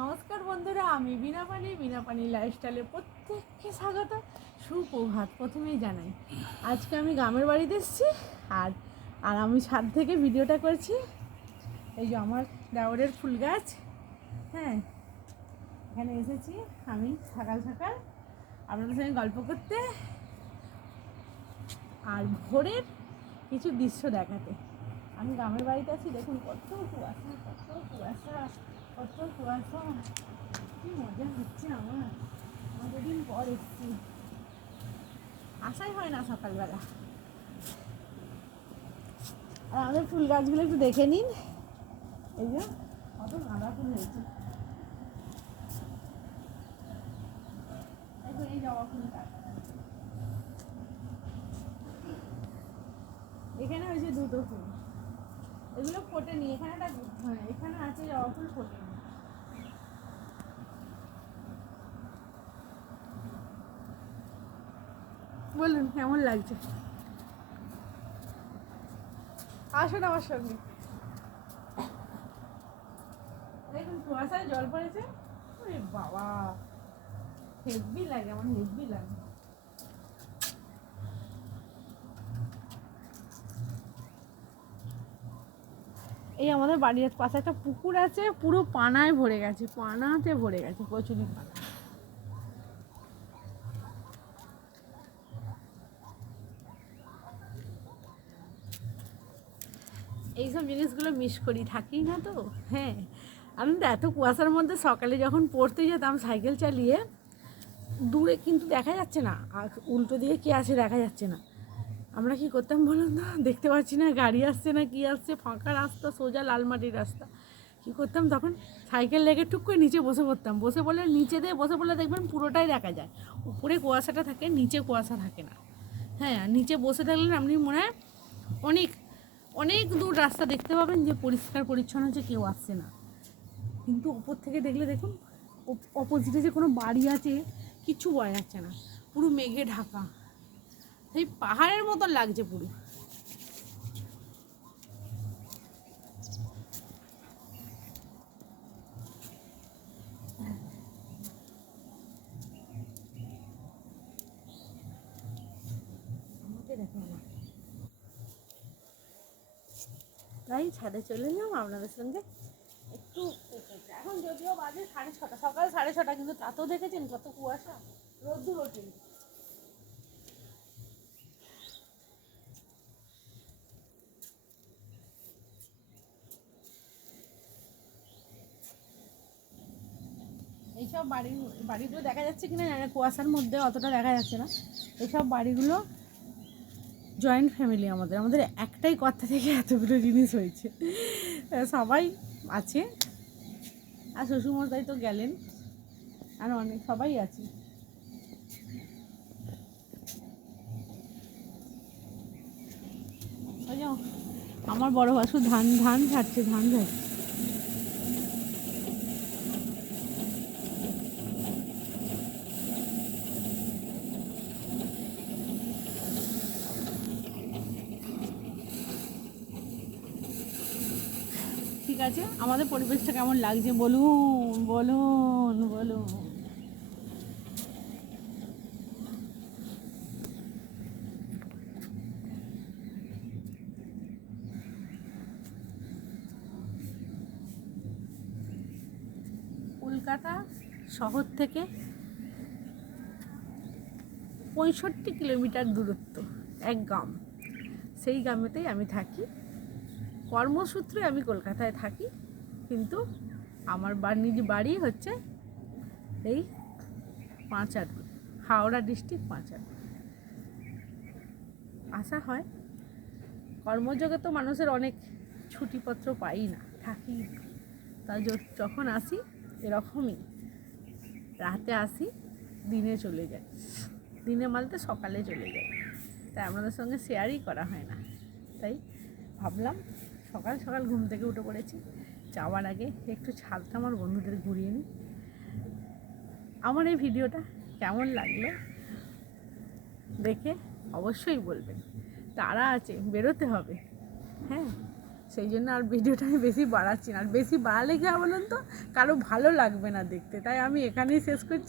নমস্কার বন্ধুরা, আমি বিনা পানি বিনা পানি লাইফস্টাইলে প্রত্যেককে স্বাগত। সুপ্রভাত, প্রথমেই জানাই, আজকে আমি গ্রামের বাড়িতে এসেছি আর আর আমি ছাদ থেকে ভিডিওটা করছি। এই যে আমার দেওরের ফুল গাছ হ্যাঁ এখানে এসেছি আমি সকাল সকাল আপনাদের সঙ্গে গল্প করতে আর ভোরের কিছু দৃশ্য দেখাতে। আমি গ্রামের বাড়িতে আছি, দেখুন কত কুয়াশা কত কুয়াশা। মজা হচ্ছে আমার পর এসছি হয় না সকালবেলা। আর আমাদের ফুল গাছগুলো একটু দেখে নিন। এই যে, কত গাঁদা ফুল হয়েছে। এই জবা এখানে হয়েছে দুটো ফুল। এগুলো ফোটেনি, এখানে হ্যাঁ এখানে আছে জবা ফুল ফোটেনি। বলুন, কেমন লাগছে? আসুন আমার সঙ্গে। দেখুন, কুয়াশায় জল পড়েছে। ওরে বাবা হেভি লাগে, আমার হেভি লাগে। এই আমাদের বাড়ির পাশে একটা পুকুর আছে, পুরো পানায় ভরে গেছে, পানাতে ভরে গেছে কচুরি পানা। এইসব জিনিসগুলো মিস করি, থাকি না তো হ্যাঁ। আমি তো এত কুয়াশার মধ্যে সকালে যখন পড়তে যেতাম সাইকেল চালিয়ে, দূরে কিন্তু দেখা যাচ্ছে না, আর উল্টো দিকে কে আছে দেখা যাচ্ছে না। আমরা কি করতাম বলুন না দেখতে পাচ্ছি না, গাড়ি আসছে না, কি আসছে, ফাঁকা রাস্তা, সোজা লালমাটির রাস্তা। কি করতাম তখন? সাইকেল লেগে টুক করে নিচে বসে পড়তাম। বসে পড়লে নিচে দিয়ে বসে পড়লে দেখবেন পুরোটাই দেখা যায়। উপরে কুয়াশাটা থাকে, নিচে কুয়াশা থাকে না। হ্যাঁ নিচে বসে থাকলে আপনি মনে হয় অনেক অনেক দূর রাস্তা দেখতে পাবেন যে পরিষ্কার, পরিচ্ছন্ন হচ্ছে কেউ আসছে না। কিন্তু ওপর থেকে দেখলে দেখুন অপোজিটে যে কোনো বাড়ি আছে কিচ্ছু বোঝা যাচ্ছে না। পুরো মেঘে ঢাকা। সেই পাহাড়ের মতন লাগছে পুরো আমাকে দেখো না তাই ছাদে চলে এলাম, আপনাদের সঙ্গে একটু এখন যদিও বাজে সাড়ে ছটা, সকাল সাড়ে ছটা, কিন্তু তাতেও দেখেছেন কত কুয়াশা। রোদ্দুর ওঠেনি। এইসব বাড়ি, বাড়িগুলো দেখা যাচ্ছে কিনা জানি কুয়াশার মধ্যে অতটা দেখা যাচ্ছে না। এইসব বাড়িগুলো জয়েন্ট ফ্যামিলি আমাদের। আমাদের একটাই কথা থেকে এতগুলো জিনিস হয়েছে। সবাই আছে। আর শ্বশুরমশাই তো গেলেন। আর অনেক সবাই আছে। আমার বড় বাসু ধান ধান ছাড়ছে, ধান ঝাড়ছে ঠিক আছে? আমাদের পরিবেশটা কেমন লাগছে? বলুন বলুন বলুন। কলকাতা শহর থেকে পঁয়ষট্টি কিলোমিটার দূরত্ব, এক গ্রাম। সেই গ্রামেতেই আমি থাকি। কর্মসূত্রে আমি কলকাতায় থাকি, কিন্তু আমার নিজ বাড়ি হচ্ছে এই পাঁচার হাওড়া ডিস্ট্রিক্ট পাঁচার আসা হয় কর্মযোগে তো মানুষের অনেক ছুটিপত্র পাই না, থাকি। তাই যখন আসি, এরকমই রাতে আসি, দিনে চলে যাই। দিনে মালতে সকালে চলে যাই। তাই আপনাদের সঙ্গে শেয়ারই করা হয় না। তাই ভাবলাম সকাল সকাল ঘুম থেকে উঠে পড়েছি। যাওয়ার আগে একটু ছাদটা আমার বন্ধুদের ঘুরিয়ে নিই। আমার এই ভিডিওটা কেমন লাগল দেখে অবশ্যই বলবেন। তারা আছে, বেরোতে হবে। হ্যাঁ সেই জন্য আর ভিডিওটা আমি বেশি বাড়াচ্ছি না। আর বেশি বাড়ালে কি বলুন তো? কারও ভালো লাগবে না দেখতে। তাই আমি এখানেই শেষ করছি।